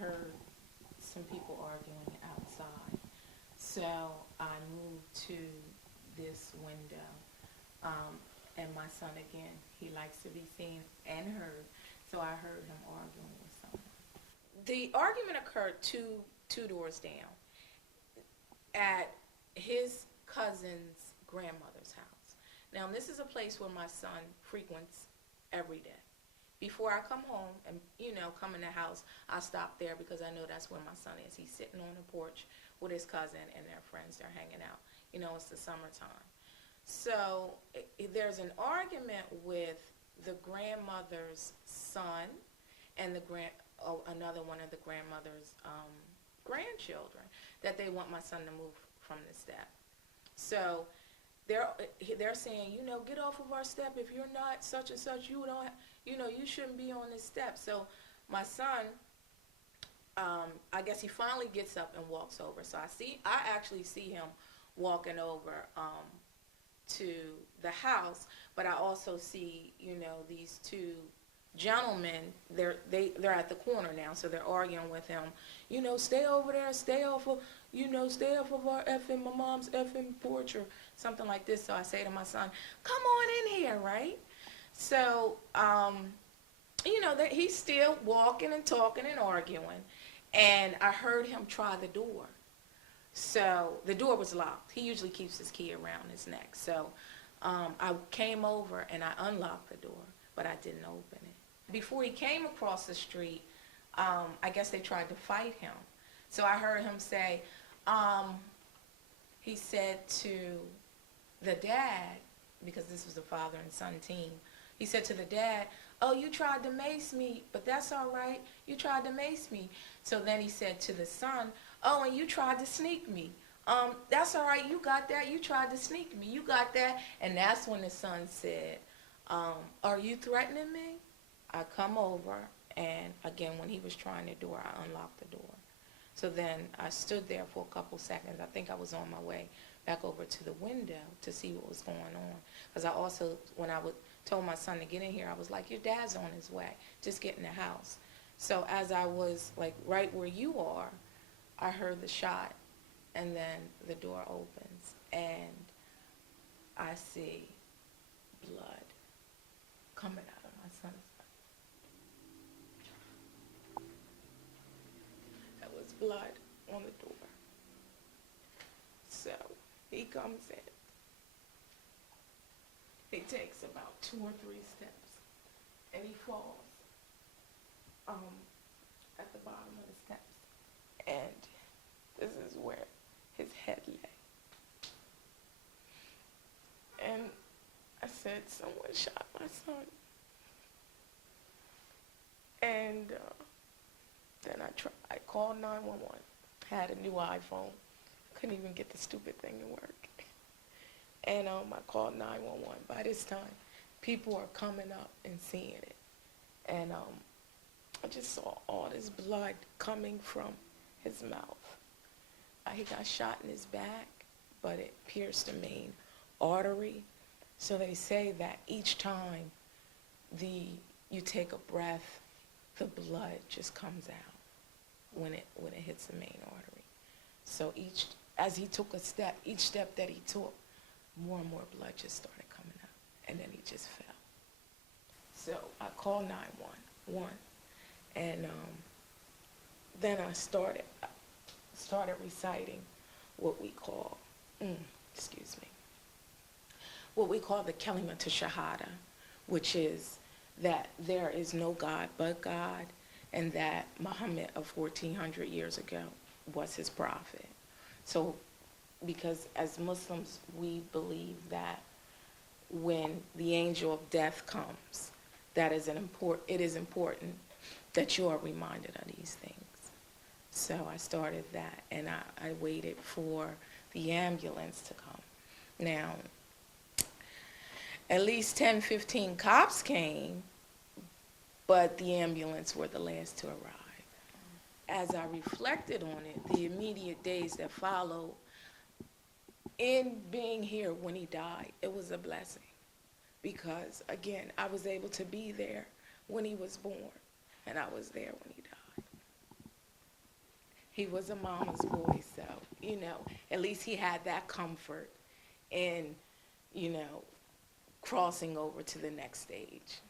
heard some people arguing outside. So I moved to this window. And my son, again, he likes to be seen and heard. So I heard him arguing with someone. The argument occurred two doors down at his cousin's grandmother's house. Now, this is a place where my son frequents every day. Before I come home and, come in the house, I stop there because I know that's where my son is. He's sitting on the porch with his cousin and their friends. They're hanging out. It's the summertime. So there's an argument with the grandmother's son and another one of the grandmother's grandchildren that they want my son to move from the step. So they're saying, get off of our step. If you're not such and such, you don't, you shouldn't be on this step. So my son, I guess he finally gets up and walks over. So I actually see him walking over to the house, but I also see, these two gentlemen. They're at the corner now, so they're arguing with him. Stay over there, stay off of our effing, my mom's effing porch or something like this. So I say to my son, come on in here, right? So, that he's still walking and talking and arguing, and I heard him try the door. So the door was locked. He usually keeps his key around his neck. So I came over and I unlocked the door, but I didn't open it. Before he came across the street, I guess they tried to fight him. So I heard him say, he said to the dad, because this was a father and son team, he said to the dad, oh, you tried to mace me, but that's all right. You tried to mace me. So then he said to the son, oh, and you tried to sneak me. That's all right. You got that. You tried to sneak me. You got that. And that's when the son said, are you threatening me? I come over, and again, when he was trying the door, I unlocked the door. So then I stood there for a couple seconds. I think I was on my way back over to the window to see what was going on. Because I also, when I told my son to get in here, I was like, your dad's on his way. Just get in the house. So as I was like right where you are, I heard the shot, and then the door opens, and I see blood coming out of my son's mouth. There was blood on the door. So he comes in. He takes about 2 or 3 steps, and he falls at the bottom of the steps. And this is where his head lay. And I said, someone shot my son. And then I called 911. I had a new iPhone. Couldn't even get the stupid thing to work. And I called 911. By this time, people are coming up and seeing it. And I just saw all this blood coming from his mouth. He got shot in his back, but it pierced the main artery. So they say that each time you take a breath, the blood just comes out when it hits the main artery. So as he took a step, each step that he took, more and more blood just started coming out, and then he just fell. So I called 911, and then I started reciting what we call, what we call the Kalima to Shahada, which is that there is no God but God, and that Muhammad of 1400 years ago was his prophet. So, because as Muslims, we believe that when the angel of death comes, it is important that you are reminded of these things. So I started that, and I waited for the ambulance to come. Now, at least 10, 15 cops came, but the ambulance were the last to arrive. As I reflected on it, the immediate days that followed, in being here when he died, it was a blessing. Because, again, I was able to be there when he was born, and I was there when he died. He was a mama's boy, so, at least he had that comfort in, you know, crossing over to the next stage.